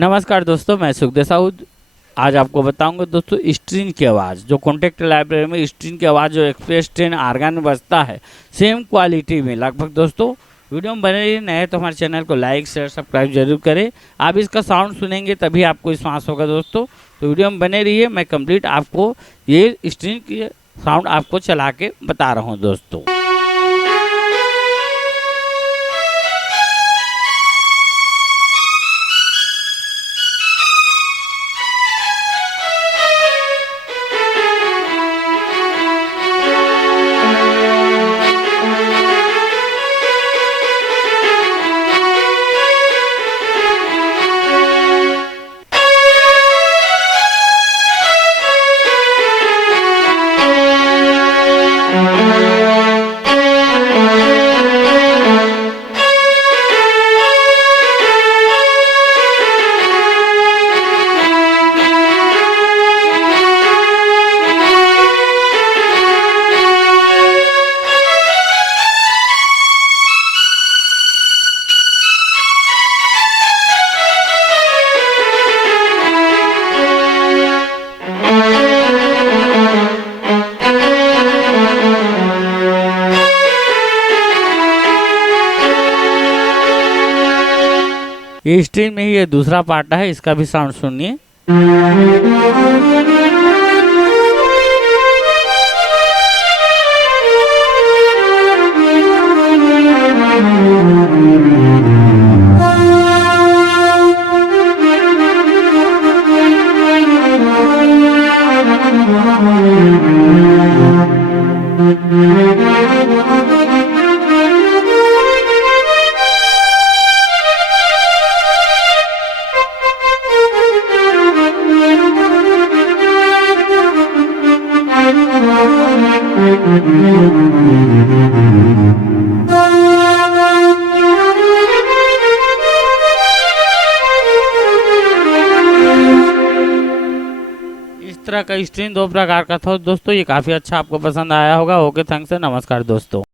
नमस्कार दोस्तों, मैं सुखदेव साहू। आज आपको बताऊंगा दोस्तों स्ट्रिंग की आवाज़, जो कॉन्टैक्ट लाइब्रेरी में स्ट्रिंग की आवाज़ जो एक्सप्रेस ट्रेन आर्गन में बजता है, सेम क्वालिटी में लगभग। दोस्तों वीडियो में बने रहिए। नए तो हमारे चैनल को लाइक शेयर सब्सक्राइब जरूर करें। आप इसका साउंड सुनेंगे तभी आपको विश्वास होगा दोस्तों, तो वीडियो में बने रहिए। मैं कंप्लीट आपको ये स्ट्रिंग की साउंड आपको चला के बता रहा हूँ दोस्तों। ये स्ट्रिंग में ही ये दूसरा पार्ट है, इसका भी साउंड सुनिए। इस तरह का स्ट्रिंग दो प्रकार का था दोस्तों। ये काफी अच्छा आपको पसंद आया होगा। ओके, थैंक्स, नमस्कार दोस्तों।